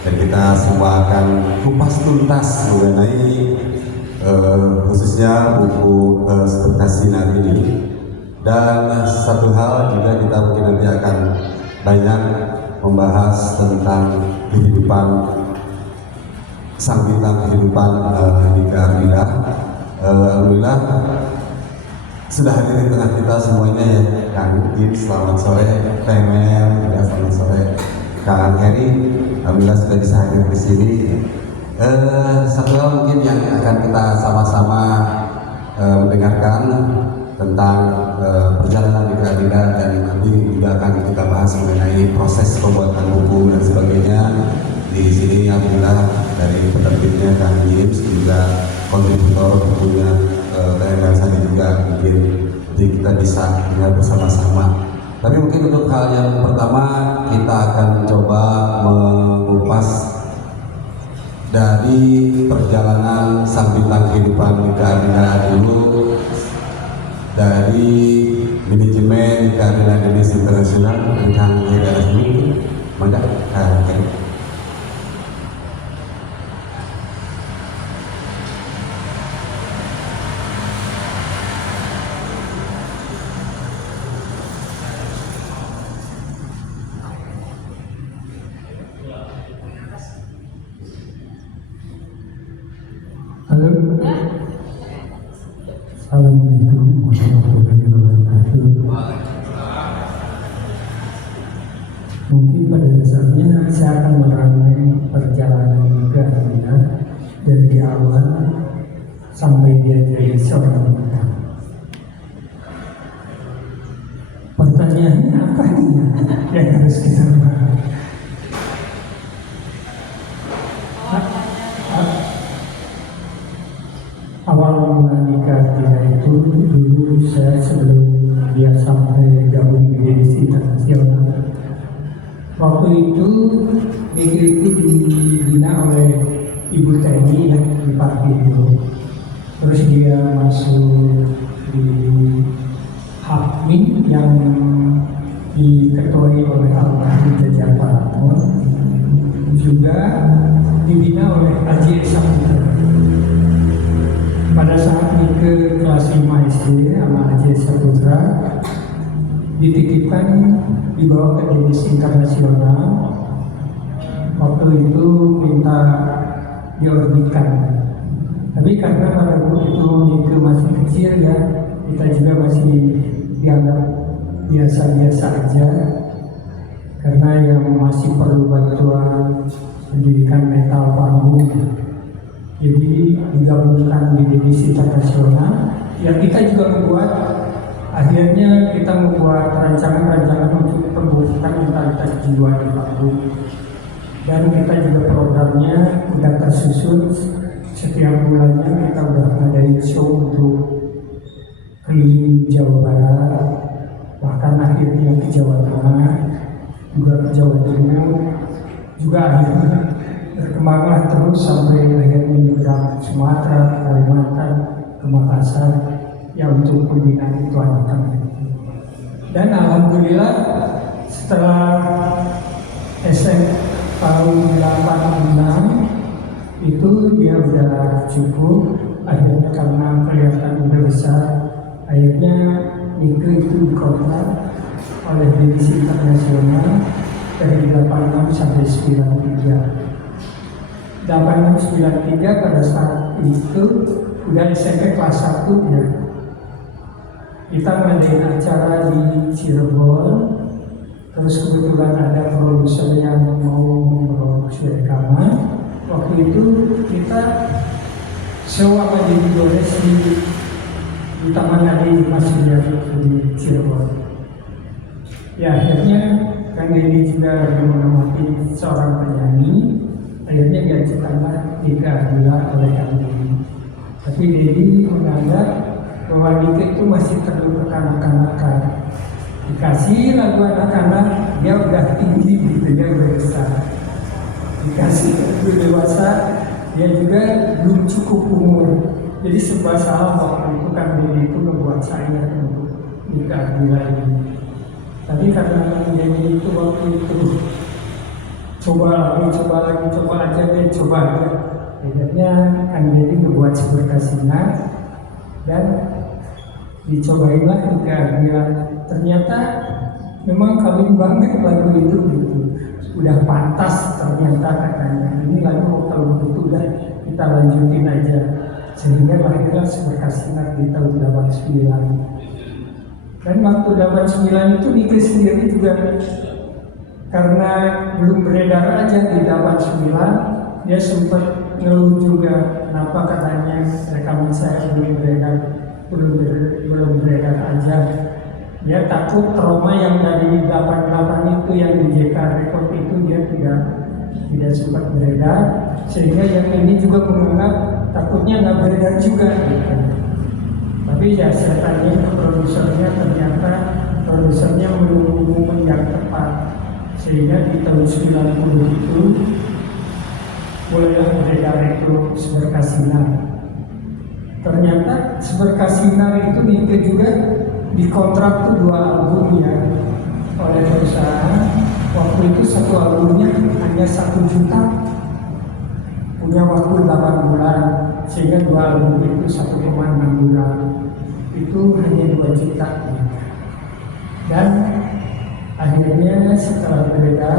dan kita semua akan kupas tuntas mengenai khususnya buku Seperti Sinar ini. Dan satu hal juga kita mungkin nanti akan banyak membahas tentang kehidupan sang bintang kehidupan Nika Ardila. Alhamdulillah sudah hadir di tengah kita semuanya ya, Kang Kim, selamat sore, Temel, ya, selamat sore, Kang Heri, alhamdulillah sudah bisa hadir di sini. Satu hal mungkin yang akan kita sama-sama mendengarkan tentang perjalanan Nika Ardila, dan nanti juga akan kita bahas mengenai proses pembuatan buku dan sebagainya. Di sini alhamdulillah dari penerbitnya Kang James juga kontributor bukunya Teh Sandi juga mungkin, jadi kita bisa lihat bersama-sama. Tapi mungkin untuk hal yang pertama kita akan coba mengupas dari perjalanan sang bintang kehidupan Nika Ardila dulu, dari manajemen Nika Ardila Indonesia Internasional dengan Heri ini. Maka halo, assalamualaikum warahmatullahi wabarakatuh. Mungkin pada dasarnya saya akan menerangkan perjalanan Nika Ardila dari awal sampai dia jadi seorang bintang. Pertanyaannya apa ini yang harus kita bahas? Awal mula Nika Ardila itu dulu saya sebelum dia sampai gabung di edisi internasional. Waktu itu Nika itu dibina oleh Ibu TNI yang di Parti itu. Terus dia masuk di Hakmin yang diketuai oleh almarhum Jajah Paramon, juga dibina oleh Haji Saputra. Pada saat Nika kelas 5 SD sama Haji Saputra dititipkan dibawa ke dinas internasional. Waktu itu minta diorbitkan, tapi karena pada waktu itu Nika masih kecil ya, kita juga masih dianggap biasa-biasa aja, karena yang masih perlu bantuan pendidikan mental panggung. Jadi digabungkan di divisi internasional. Ya kita juga membuat, akhirnya kita membuat rancangan-rancangan untuk pembentukan mentalitas jiwa di panggung. Dan kita juga programnya udah tersusun, setiap bulannya kita udah ngadain show untuk keliling Jawa Barat, bahkan akhirnya ke Jawa Tengah, juga ke Jawa Timur, juga akhirnya berkembanglah terus sampai akhirnya menyeberang Sumatera, Kalimantan, ke Makassar, ya untuk pembinaan itu anak-anak. Dan alhamdulillah setelah SM tahun 86 itu dia udah cukup, akhirnya karena kelihatan udah besar, akhirnya Nika itu dikontrak oleh divisi internasional dari 86 sampai 93. 8693 pada saat itu udah SMP kelas 1 ya. Kita ngadain acara di Cirebon, terus kebetulan ada produser yang mau memproduksi rekaman. Waktu itu kita show sama Didi Gores di Taman Adi Mas Suryadi di Cirebon. Ya akhirnya Kang Didi juga menemui seorang penyanyi. Akhirnya diajukanlah Nika Ardila oleh Kang Didi. Tapi Didi menganggap bahwa Nika itu masih perlu kekanak-kanakan. Dikasih lagu anak-anak, dia udah tinggi gitu, dia udah besar. Dikasih lagu dewasa, dia juga belum cukup umur. Jadi serba salah waktu itu Kang Didi itu membuat saya untuk Nika Ardila ini. Tapi karena Kang Didi itu waktu itu coba aja deh, coba aja. Akhirnya Kang Deddy membuat seberkas sinar dan dicobainlah hingga dia ternyata memang kami banget lagu itu gitu. Udah pantas ternyata katanya. Ini lagu kalau begitu udah kita lanjutin aja. Sehingga lahirlah seberkas sinar di tahun 89. Dan waktu 89 itu Nike sendiri juga karena belum beredar aja di 89, dia sempat ngeluh juga kenapa katanya rekaman saya belum beredar aja. Dia takut trauma yang dari 88 itu yang di JK Record itu dia tidak sempat beredar, sehingga yang ini juga menganggap takutnya nggak beredar juga gitu. Tapi ya saya tanya ke produsernya, ternyata produsernya belum yang tepat, sehingga di tahun 90 itu mulailah beredar itu seberkas sinar. Ternyata seberkas sinar itu Nike juga dikontrak tuh 2 album ya oleh perusahaan. Waktu itu satu albumnya hanya 1 juta, punya waktu 8 bulan, sehingga 2 album itu 1,6 bulan, itu hanya 2 juta. Dan akhirnya setelah beredar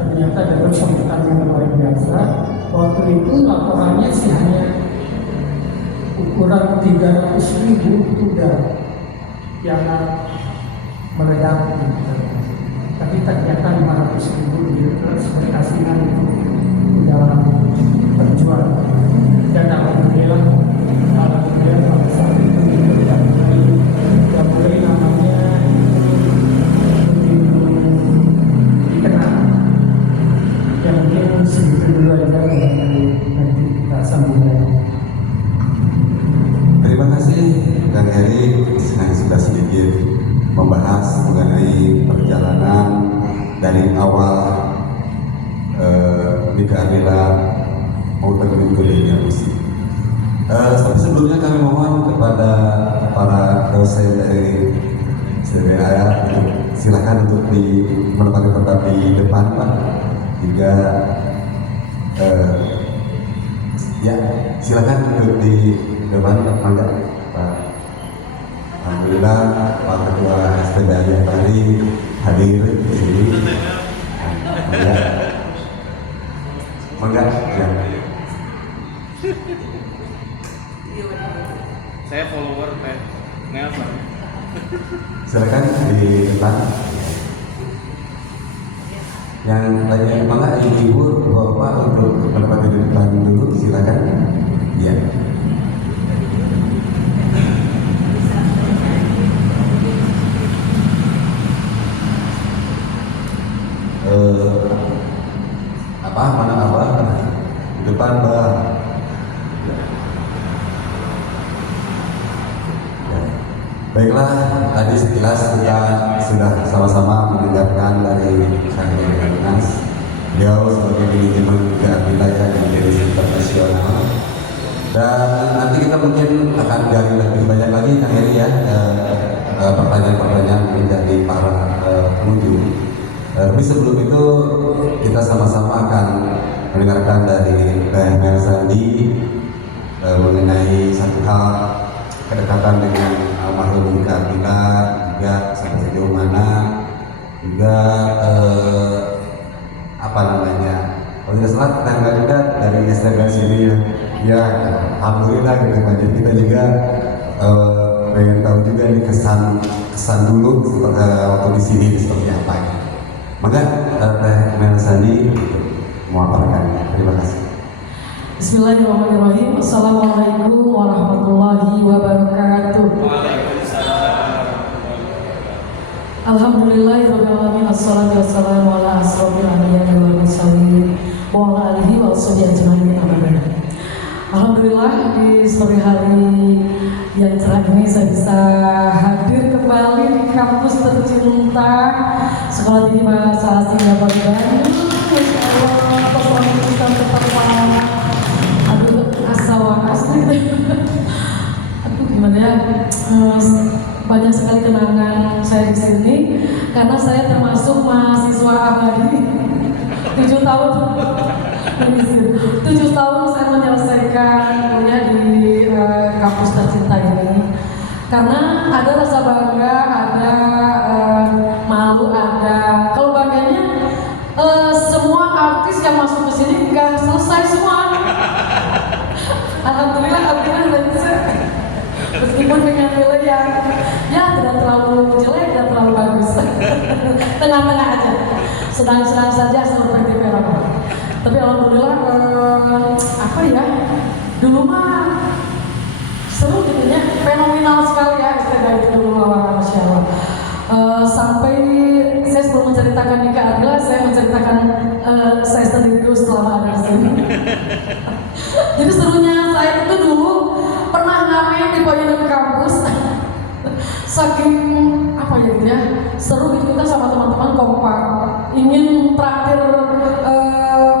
ternyata dapat sambutan yang luar biasa. Waktu itu laporannya sih hanya ukuran 300.000 itu udah yang meledak gitu. Tapi ternyata 500.000 di seberkas sinar itu udah terjual. Dan alhamdulillah pada saat itu udah mulai namanya dikenal. Yang mungkin segitu dulu aja, nanti kita sambung lagi. Terima kasih Kang Heri, sudah sedikit membahas mengenai perjalanan dari awal Nike Ardila mau terjun ke dunia musik. Tapi sebelumnya kami mohon kepada para dosen dari CBA silakan untuk menempati tempat di depan Pak. Juga ya silakan duduk di depan Pak. Alhamdulillah Pak Ketua SPDA tadi hadir di sini. Mangga ya. Saya follower Nelson. Silakan di depan. Yang lainnya mangga ibu bapak untuk menempati di depan dulu silakan. Ya. Mana di depan Mbak. Baiklah, tadi sekilas kita sudah sama-sama mendengarkan dari Kang Dimas. Beliau sebagai manajemen wilayah di Indonesia Internasional. Dan nanti kita mungkin akan gali lebih banyak lagi Kang Heri ya, pertanyaan-pertanyaan menjadi para pengunjung. Tapi sebelum itu kita sama-sama akan mendengarkan dari Mel Sandi mengenai satu hal kedekatan dengan almarhum Nike Ardila, juga sampai sejauh mana, juga apa namanya, kalau tidak salah tetangga juga dari STB sini ya alhamdulillah gitu Pak. Jadi kita juga pengen tahu juga nih kesan dulu waktu di sini seperti apa gitu. Maka Teh Mel Sandi memaparkan. Terima kasih. Bismillahirrahmanirrahim. Assalamualaikum warahmatullahi wabarakatuh. Alhamdulillahirrahmanirrahim. Assalatu wassalamu ala asrofil anbiya'i wal mursalin wa ala alihi wa sahbihi ajma'in. Alhamdulillah di sore hari yang cerah ini saya bisa hadir kembali di kampus tercinta Sekolah Tinggi Bahasa Asing Dapat Bandung. Masya Allah, pesona kita terpesona. Aduh, asawa asli. Aduh, gimana ya? Banyak sekali kenangan saya di sini karena saya termasuk mahasiswa abadi. 7 tahun 7 tahun saya menyelesaikan kuliah di kampus tercinta ini karena ada rasa bangga, ada malu, ada kalau bangganya semua artis yang masuk ke sini nggak selesai semua. Alhamdulillah lancar meskipun dengan nilai yang ya tidak terlalu jelek, tidak terlalu bagus, tengah-tengah aja, sedang-sedang saja seperti apa. Tapi alhamdulillah apa ya, dulu mah seru gitu ya, fenomenal sekali ya istilah itu dulu, masya Allah. Sampai saya sebelum menceritakan nikah Adila, saya menceritakan saya sendiri dulu selama ada di sini. Jadi serunya saya itu dulu pernah ngamen di pojok kampus. Saking apa ya gitu ya, seru gitu kita sama teman-teman kompak, ingin traktir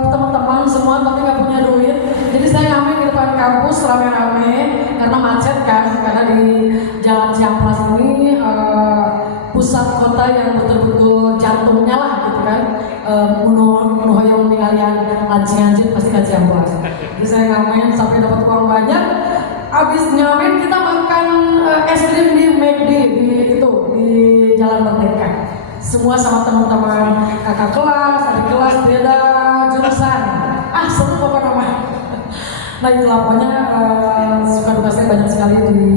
teman-teman semua tapi nggak punya duit. Jadi saya ngamen di depan kampus rame-rame karena macet kan, karena di Jalan Ciamplas ini pusat kota yang betul-betul jantungnya lah gitu kan, menu hoyong tinggalan lancingan pasti ke Ciamplas. Jadi saya ngamen sampai dapat uang banyak. Abis ngamen kita makan es krim di McD di Jalan Merdeka. Semua sama teman-teman kakak kelas, adik kelas, beda jurusan. Seru pokoknya. Nah itu pokoknya suka duka saya banyak sekali di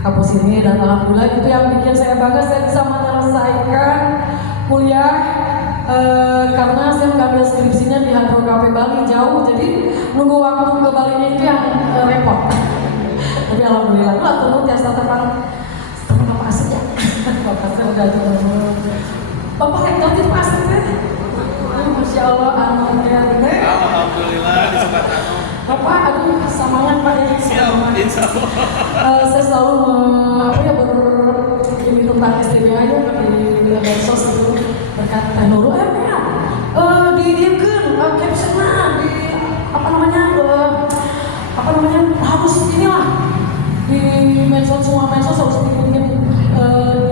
kampus ini dan alhamdulillah itu yang bikin saya bangga, saya bisa menyelesaikan kuliah karena saya mengambil skripsinya di Hydro Cafe Bali jauh, jadi nunggu waktu ke Balinya itu yang repot. Tapi alhamdulillah lah tunggu tiasa teman Bapak asik ya. Bapak saya udah turun. Bapak rektor itu asik ya. Masya Allah, Alhamdulillah disuka tamu. Bapak, aduh semangat Pak ya. Siap, insya Allah. Saya selalu ini tentang STBA ya di medsos itu berkat Teh Nurul didiamkan captionnya di apa namanya harus inilah di medsos, semua medsos harus dibikin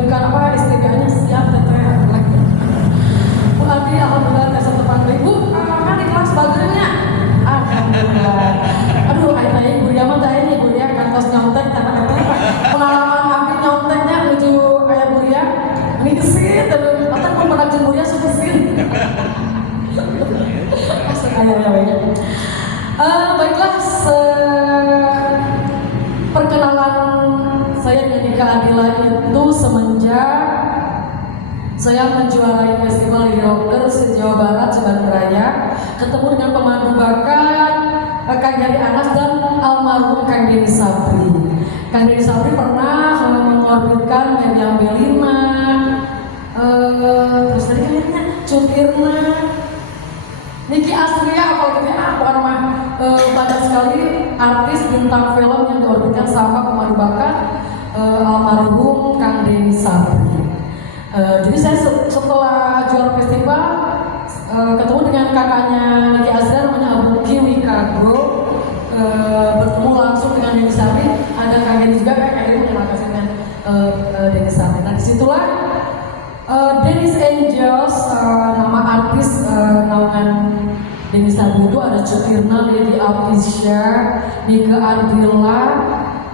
bukan apa STBA-nya siap teteh. Bu Adi alhamdulillah tes depan Ibu kan di kelas bagernya. Alhamdulillah. Aduh, ayah ibu dia mah tanya ibu dia kantos nyontek karena pengalaman hampir nyonteknya menuju ayah bu dia ini kesin dan otak pemenang bu dia sukesin. Asal ayah. Baiklah, perkenalan saya dengan Nika Adila itu semenjak saya menjuarai festival di Rocker se-Jawa Barat, Bandung Raya, ketemu dengan pemandu bakat Kang Jadi Anas dan almarhum Kang Denny Sapri. Kang Denny Sapri pernah mengorbitkan Meriam Belina, terus tadi kayaknya Cutirna, Niki Astria, apa gitu ya, bukan nama banyak sekali artis bintang film yang diorbitkan sama pemandu bakat almarhum Kang Denny Sapri. Jadi saya setelah juara festival ketemu dengan kakaknya Niki Astria namanya Abu Kiwi Kagro, bertemu langsung dengan Denny Sapri, ada Kang Denny juga, Kang Denny terima kasih dengan Denny Sapri. Nah disitulah Dennis Angels, nama artis naungan Denny Sapri itu ada Cutirna, Lady Apisha, Nika Ardila,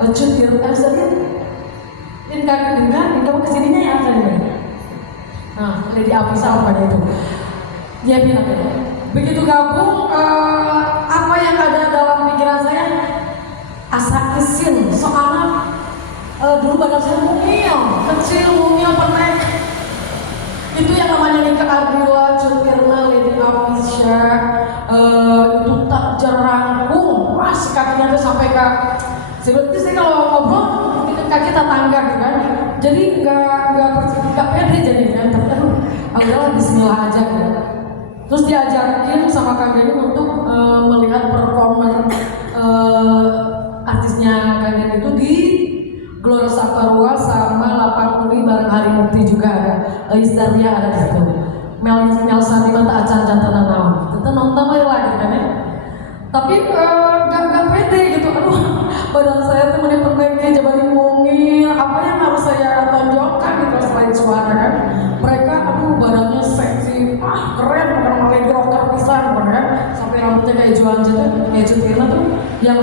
Cutirna, ini kakak dengar, kamu kesininya ya apa nih? Nah, Lady Apisha apa itu? Dia bilang begitu gabung, apa yang ada dalam pikiran saya asa isin, soalnya dulu badan saya kecil, pendek. Itu yang namanya Nika Ardila, Cutirna, Lady Apisha, itu tak jerangkung, pas kakinya tuh sampai ke sebelum itu saya kalau ngobrol kaki tetangga gitu kan, jadi nggak pede jadi kan, tapi aduh bismillah aja gitu. Terus diajakin sama Kang Denny untuk melihat performer artisnya Kang Denny itu di Gelora Saparua sama Lapang Uni bareng Hari Mukti juga ada, Istaria ada di situ. Mel Sandi mata acan jantan naon, kita nonton lagi kan ya. Tapi gak pede gitu, aduh badan saya tuh menit pendeknya coba dimungil, apa yang harus saya tonjolkan gitu selain suara kan. Mereka aduh badannya seksi, keren bukan malah rocker pisan kan sampai rambutnya kayak Joan tuh kayak Jutina tuh yang